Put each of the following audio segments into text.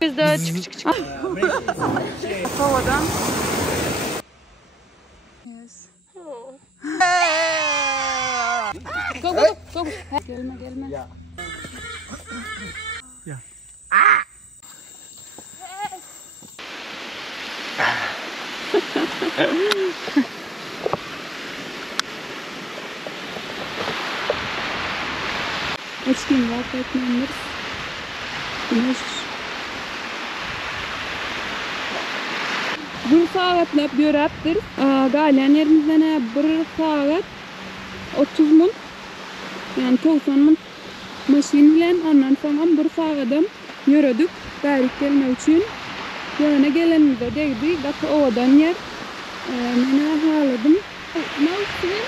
Biz de çık. Havadan. Yes. Go. Gelme. Yeah. Yeah. Eskiden vakitlerimiz güneş. Bir saatlap görüptür. Galen yerimizden bir saat 30 min. Yani 90 min maşin bilen ondan sonra bir saatten yürüdük. Garik gelme için. Yani gelenimizde değdi. Gatı ovadan yer. Mene haladım. No swim?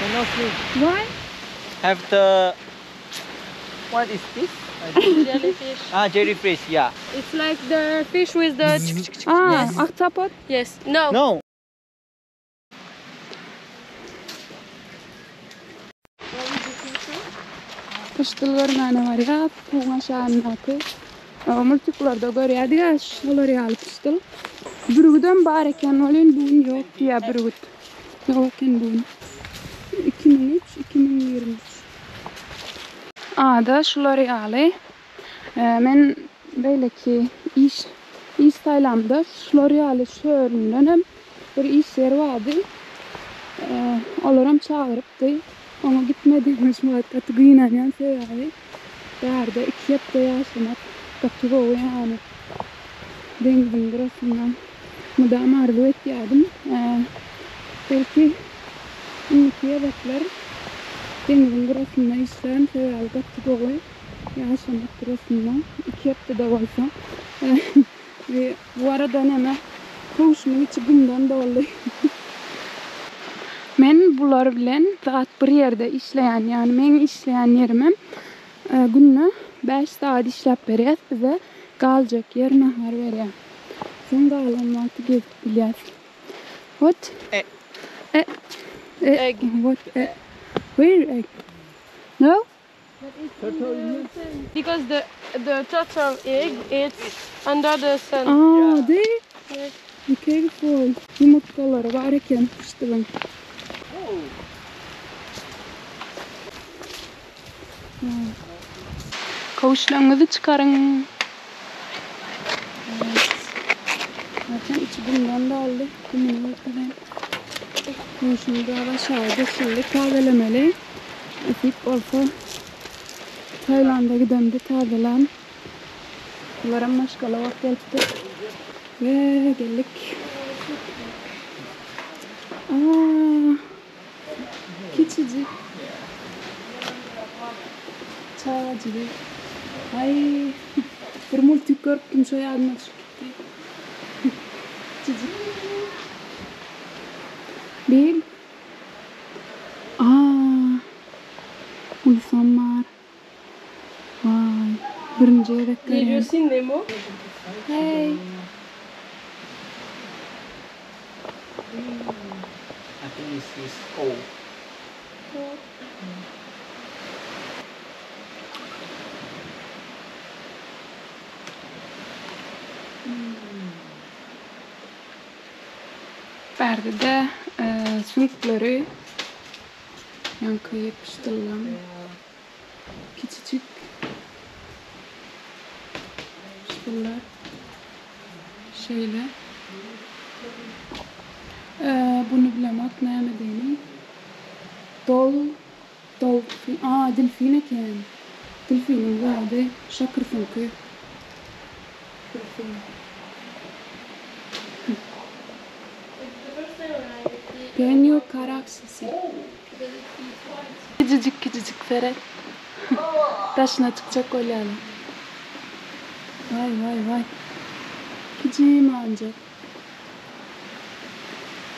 Cannot swim. Why? Have the... What is this? Jellyfish. Jellyfish, yeah. It's like the fish with the Yes. ahtapot. Yes. No. No. Pıştıllarına var ya, bu aşağınakı. Multiklarda görüyordu ya, şoları yalı pıştıl. Bürgüden bareken olun bugün yok ya bürgüt. Yokken bugün. 2003-2023. Da şoları yalı. Men böyle ki iş Tayland'da şoları yalı şöhründen hem bir iş yeri vardı. Olaram çağırıptı. Ama gitmediğimiz muhakkatı gıyınan seyahat. Yerde 2 hafta yaşamak katı boğu yani. Denizin burasından müdam arzu etiyordum. Belki 12 bekler denizin burasından işleyen seyahat katı boğu yaşamak burasından 2 hafta da olsa. Ve bu arada neme kavuşmak için bundan dolayı. Men bular bilen saat bir yerde işleyen yani men işleyen yerimem günne 5 saat işlep berýär bize galacak yer nahar berýär. Sen galan vakti gezip bilýär. What? Egg. What? Where egg? No? Because the turtle egg is under the sun. There? Yes. Be careful. Yumurtkaları var eken pıştılın. Kavuşlarınızı çıkarın. Evet. Zaten içi bundan da aldı. Kumunu bakmadan. Kavuşunu da aşağıda şimdi tazelemeli. Efik olsa Tayland'a gidemde tazelen. Bunlara maşkala vakti yaptı. Ve geldik. Küçücük. Çağcılı. Ay. Bir multikör kimse yardım çıktı. Küçücük. Bir. Ulsan var. Vay. Birinci yere Have you görüyorum. seen Nemo? Hey. I think it's old. Perdede sünkleri yankı yapıştırılan küçücük yapıştırılar şeyle bunu bilemek neyemediğini dolfin delfin eken delfinin vardı şakır sünkü delfin Penyo karaksisi. Küçücük Ferhat. Taşına çıkacak öyle. Vay. Küçüğüm ancak.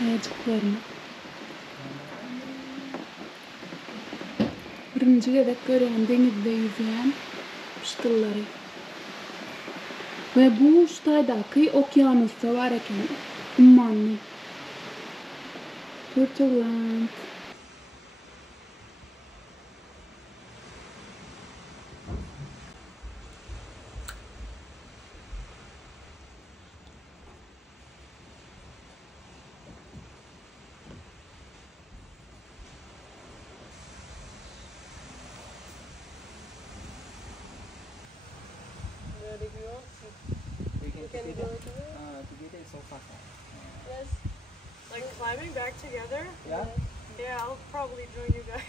Ayacıklarını. Birinci gedek görüyorum denizde yüzüyen pıştılları. Ve bu ustaydaki okyanusta var eken ummanlı. Turtleland. together. Together is so fast. Yes. Like climbing back together? Yeah? Yeah, I'll probably join you guys.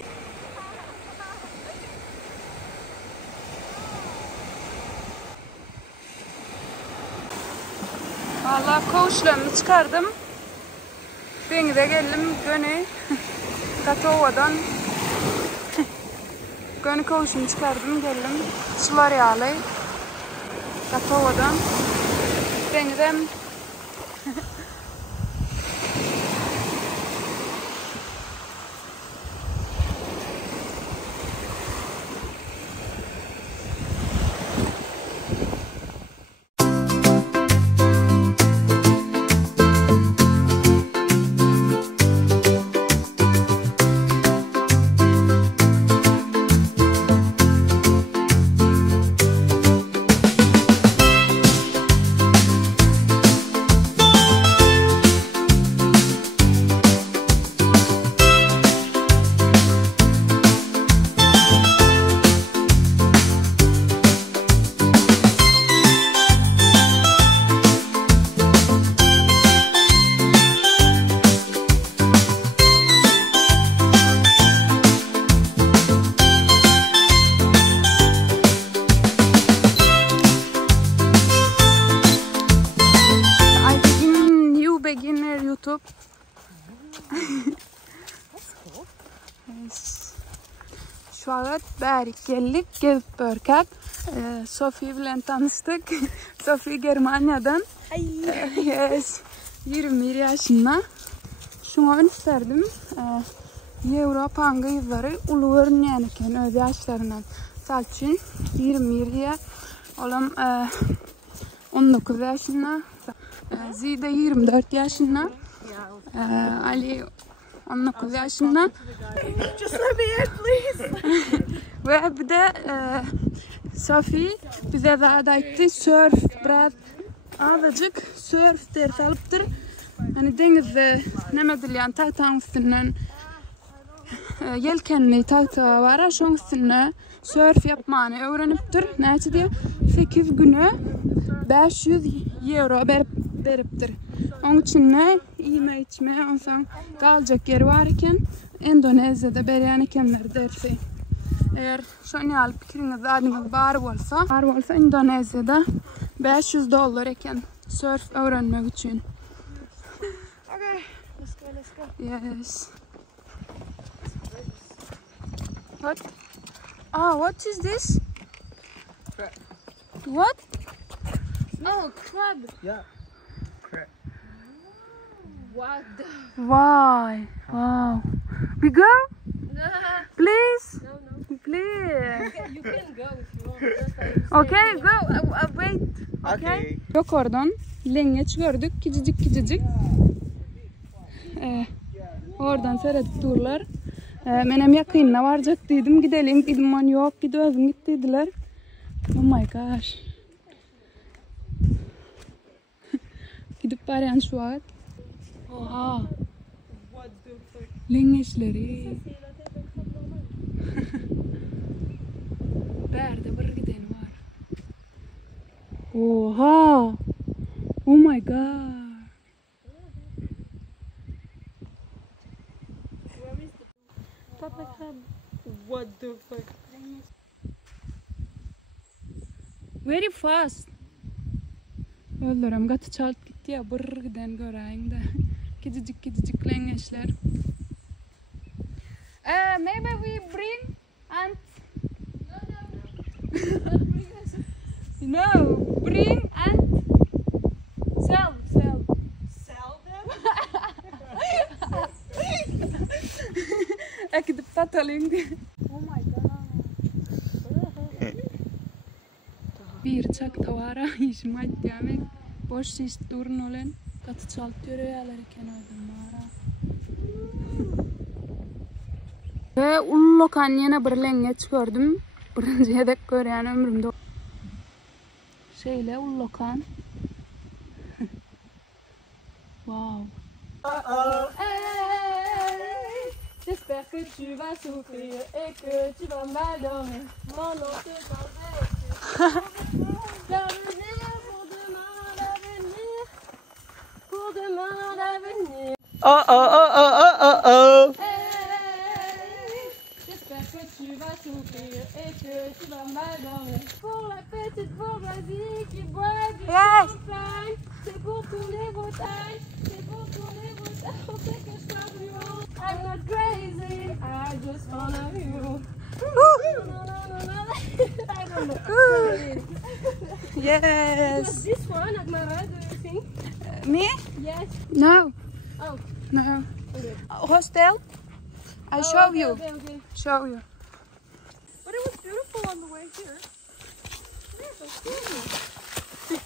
Valla koğuşlarımı çıkardım. Denize geldim Gönü Katova'dan. Gönü koğuşumu çıkardım geldim. Sular yağlı. Katova'dan. Denize beginner YouTube. Şu an Berk geldik, gelip Börkak. Sophie ile tanıştık. Sophie Germanya'dan. Yes. 21 yaşında. Şu an isterdim. Avrupa hangi yılları ulu öğrenirken öz yaşlarından. Salçın 21'ye olam 19 yaşında. Zide 24 yaşında. Ali 19 yaşında. Just let me in, please. Ve bir de Sophie bize daha etti. Surf, biraz azıcık surf ders alıptır. Yani denizde nemedilyen tahtanın üstünden yelkenli tahta var. Şunun üstüne surf yapmanı öğreniptir. Neyse diye 8 günü 500 euro beriptir. Onun için ne? Yeme içme, ondan kalacak yer var iken Endonezya'da beriyan ikenler dersi. Eğer şu an alıp fikriniz adınız var olsa Endonezya'da $500 iken surf öğrenmek için. Okay, let's go. Yes. What? Ah, what is this? Crab. What? Oh, crab. Yeah. Crab. What the? Why? Wow. We go? Please? No. Please. You can go if you want. Just like Okay, go. Wait. Okay. Yok oradan. Lengeç gördük. Küçücük. Oradan seyredip dururlar. Benim yakınına varacak dedim. Gidelim. Dedim on yok. Gidiyoruz. Gittiler. Oh my gosh. Gidip barayan şu an. Oha. Lengeçleri. Berde bir giden var. Oha. Oh my god. What the fuck? Very fast. Öldürüm gatı çalt gitti ya bir giden göreyim de. Küçücük lengeçler. Maybe we bring and no, bring and sell. Sell them? Ik de pataling. Oh my god. Bir çak tavara işmat demek. Boş siz durun olan. Katı çaltıyor yerler kenarda mara. Ve ullokan yine bir lengeç gördüm. Birinciye dek gören ömrümde. Şeyle ullokan. Wow. J'espère que tu vas souffrir et que tu vas mal dormir. Mon nom te parle. L'avenir pour demain, monde à venir. Oh oh oh oh oh oh oh. Hey, j'espère que tu vas souffrir et que tu vas mal dormir. Pour la petite bourgeoisie qui boit du champagne, c'est pour tourner vos tailles, c'est pour tourner vos tailles. On sait que je sois plus haut. I'm not crazy, I just wanna you. I don't know. Yes. Was this one at Mara, do you think? Me? Yes. No. Oh. No. Okay. Hostel? I show okay, you. Okay. Show you. But it was beautiful on the way here. Yes, I see.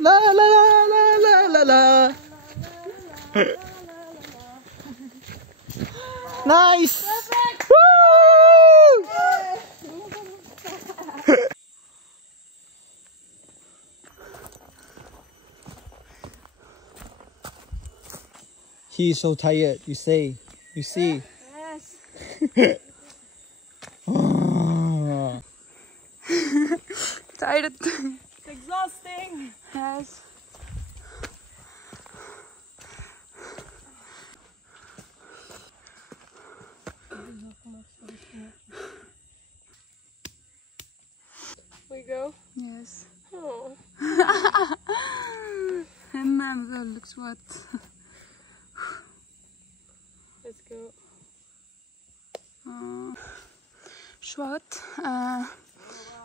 La la la la la la. Nice. Woo! He's so tired. You say. You see. Yes. Oh. Tired. It's exhausting. Yes. We go. Yes. Oh. Hemen öldük Suat. Let's go. Suat.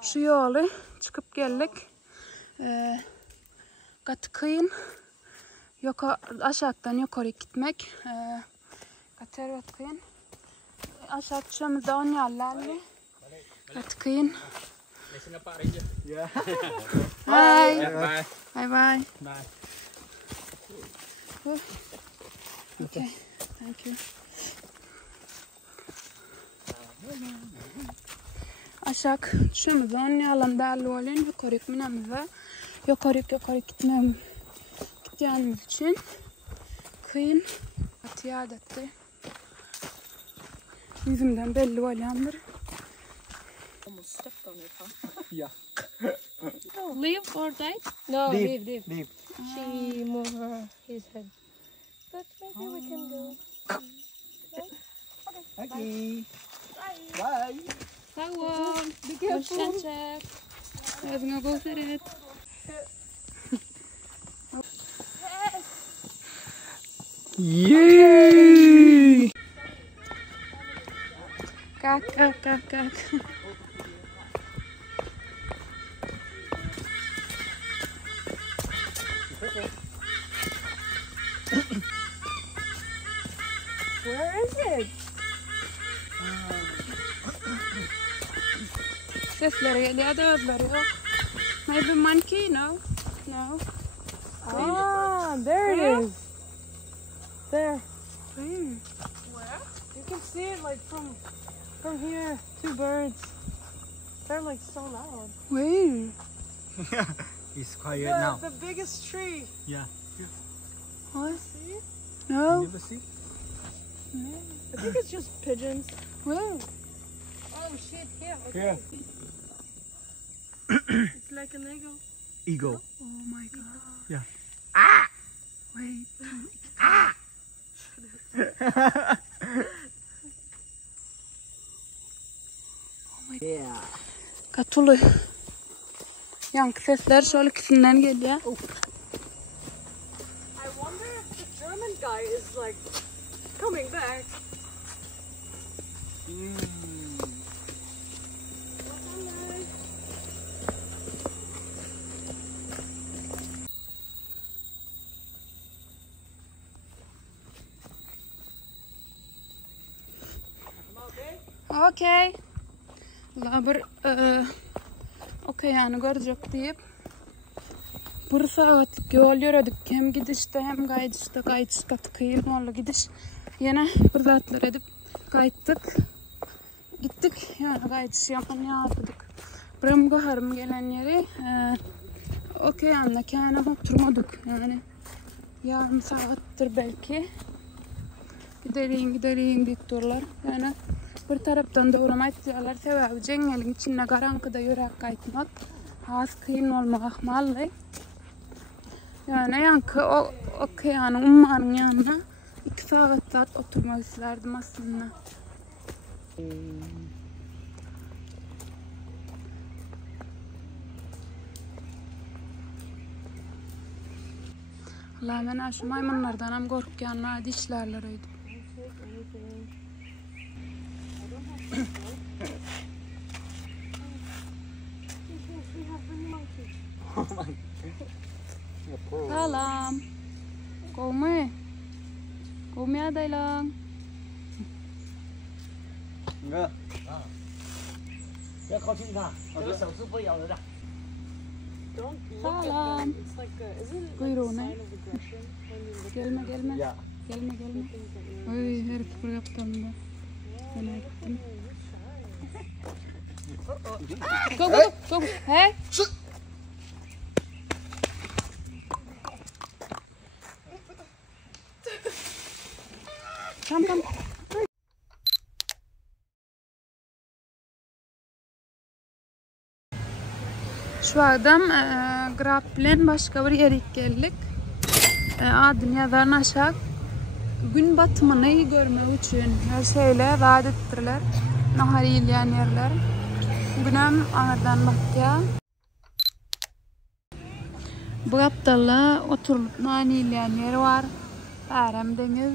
Şu yolu çıkıp geldik. Kat kıyın. Aşağıdan yukarı gitmek. Kat kıyın. Aşağı düşümüzde on yerlerle. Kat kıyın. Yeah. Bye. Bye. Bye bye. Bye. Okay. Thank you. Aşağı düşümüzde on yerlerle olayın. Yukarı gitmemize. Yukarı gittiğimiz için kıyın atiyat etti. Yüzümden belli olayandır. Almost stepped on it, huh? Yeah. Leave or die? No, Leave. leave. Leave. She moved his head. But maybe we can go. Okay. Bye. Hello. Be careful. Check. I'm gonna go for it. Yay! Kalk. Where is it? Sesleri geliyor da özleri yok. Maybe monkey, no? No. Ah, there it is. There. Where? You can see it like from here. Two birds. They're like so loud. Where? He's quiet now. The biggest tree. Yeah. What? See? You No. never see? I think it's just pigeons. Where? Oh shit! Here. Okay. Here. It's like an eagle. Eagle. Oh my god. Yeah. Wait. Yeah. Katulu. Yankı sesler şöyle kısımdan geliyor. I wonder if the German guy is like coming back. Okay. Bir okyanı görecek deyip bir saatlik yol yürüdük. Hem gidişte hem kayışta. Kayışta kıyın oldu gidiş. Yine bir saatler edip kayıttık. Gittik. Yani kayış yapan yaptık. Benim gaharım gelen yeri okyanla kâne oturmadık yani. Yarım saattir belki. Gidelim deyip durlar. Yani bir taraftan da uğramayıp diyorlar. Sebebi cengelin içine karanlıkta yürek kayıtmak. Az kıyın olmak mallı. Yani yankı o okyanın ummanın yanına 2 saat oturmak isterdim aslında. Allah ben şu maymunlardan hem korkuyanlar dişlerleriydi. Salam. Kome. Kome adaylang. Ngơ. Bác khó chịu nào. Cái sầu sư bây giờ rồi đó. Salam. Kuyruğu ne? Gelme. Gelme. Oy herif buraya yaptım da. Sana ettim. Go. Hey. Tamam. Şu adam Grapplen başka bir yere geldik. Dünyadan aşağı gün batımını görmek için her şeyle vaat ettiler. Nahar yiyen yerler. Günem anadan bakya. Bu aptalla oturup nani yiyen yer var. Perem deniz.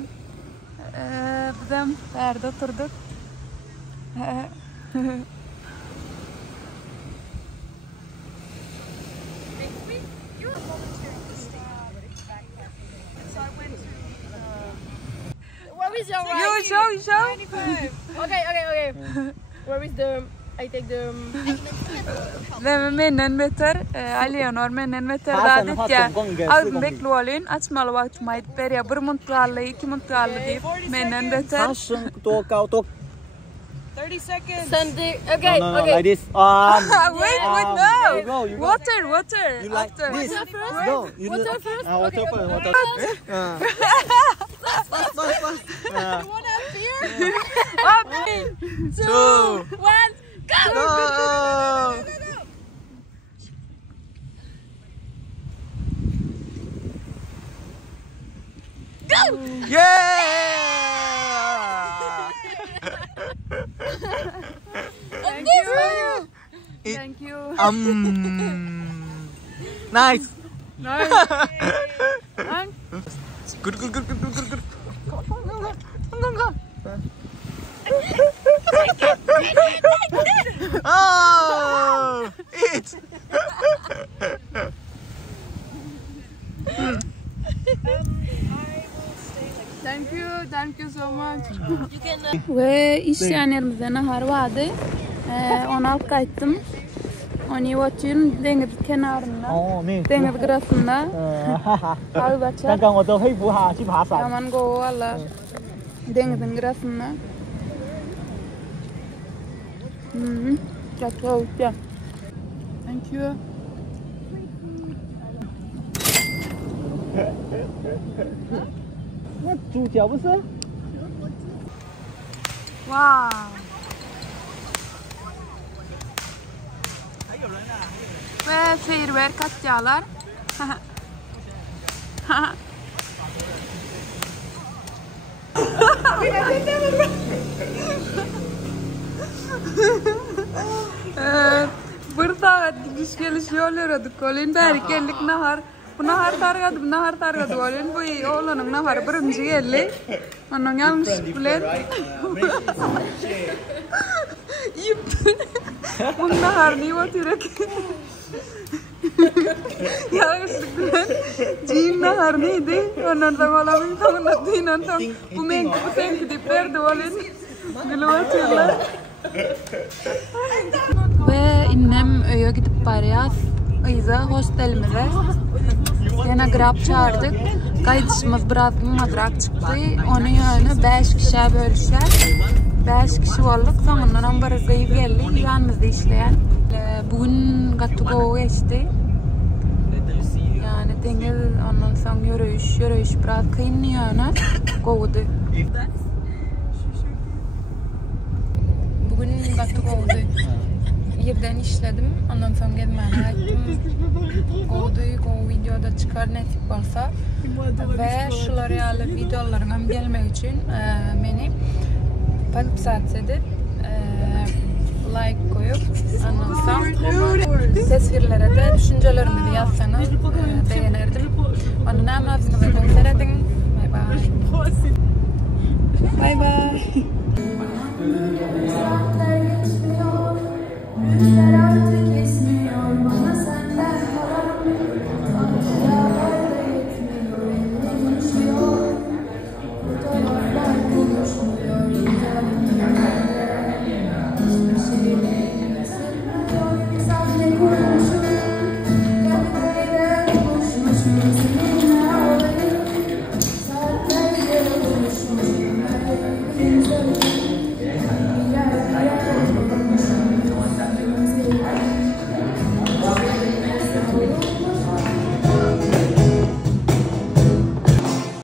Bizim perde oturduk. Where is your ride? You show. 95. Okay. Where is the... I take the... Menden beter, Aliyanor menden beter dadet ya. Ağzını bekliyorlar. Açmalı vaktim ait beri. Bir mutluarlı, 2 mutluarlı deyip menden beter. 30 seconds. Sunday. Okay. like this. Wait, no. Water. You like After. this? Water No, first? you Water do- first? Water first. Water first. You want a beer? 2, 1, go! Go. Yeah! Thank you. Nice. Nice. Good. Oh! Eat. Thank you so much. Ve iş yerlerimizde nahar vardı. Onu alıp kayıttım. Onu oturuyorum deniz kenarında. Deniz kırasında. Ağız açar. Aman go valla. Denizin kırasında. Çok soğuk ya. Thank you. Wow. Ve feyerwerk atıyorlar. Bir saat gidiş geliş yol yürüdük. Olin beri geldik nahar. Bu nahar targadı. Olin bu oğlanın naharı birinci geldi. Onun yanlış bilen. Yıptı. Bu nahar niye oturuyor? Yanlışlık bilen. Cin nahar neydi? Ondan sonra oğlanın sonunda dinan son. Bu menki bu senki deyip verdi olin. Gülü atıyorlar. Ve innem öye gidip barıyaz. Iza hostelimize. Yine grab çağırdık. Kaydışımız biraz madrak çıktı. Onun yönü 5 kişiye bölüşler. 5 kişi olduk. Sonundan bir kıyıp geldi. Yanımızda işleyen. Bugün Gattugo geçti. Yani deniz, ondan sonra yürüyüş biraz kıyın yani. Kovdu. Bugün Gattugo'du. Yerden işledim, ondan sonra gelmeye gittim. Kovdu, o videoda çıkar nasip olsa. Ve şuları videolarına gelmek için beni подписаться edip like koyup ondan sonra tasvirlere de düşüncelerimi de yazsanız beğenirdim. Onun namazını ve konser edin. Bye bye. Bye bye.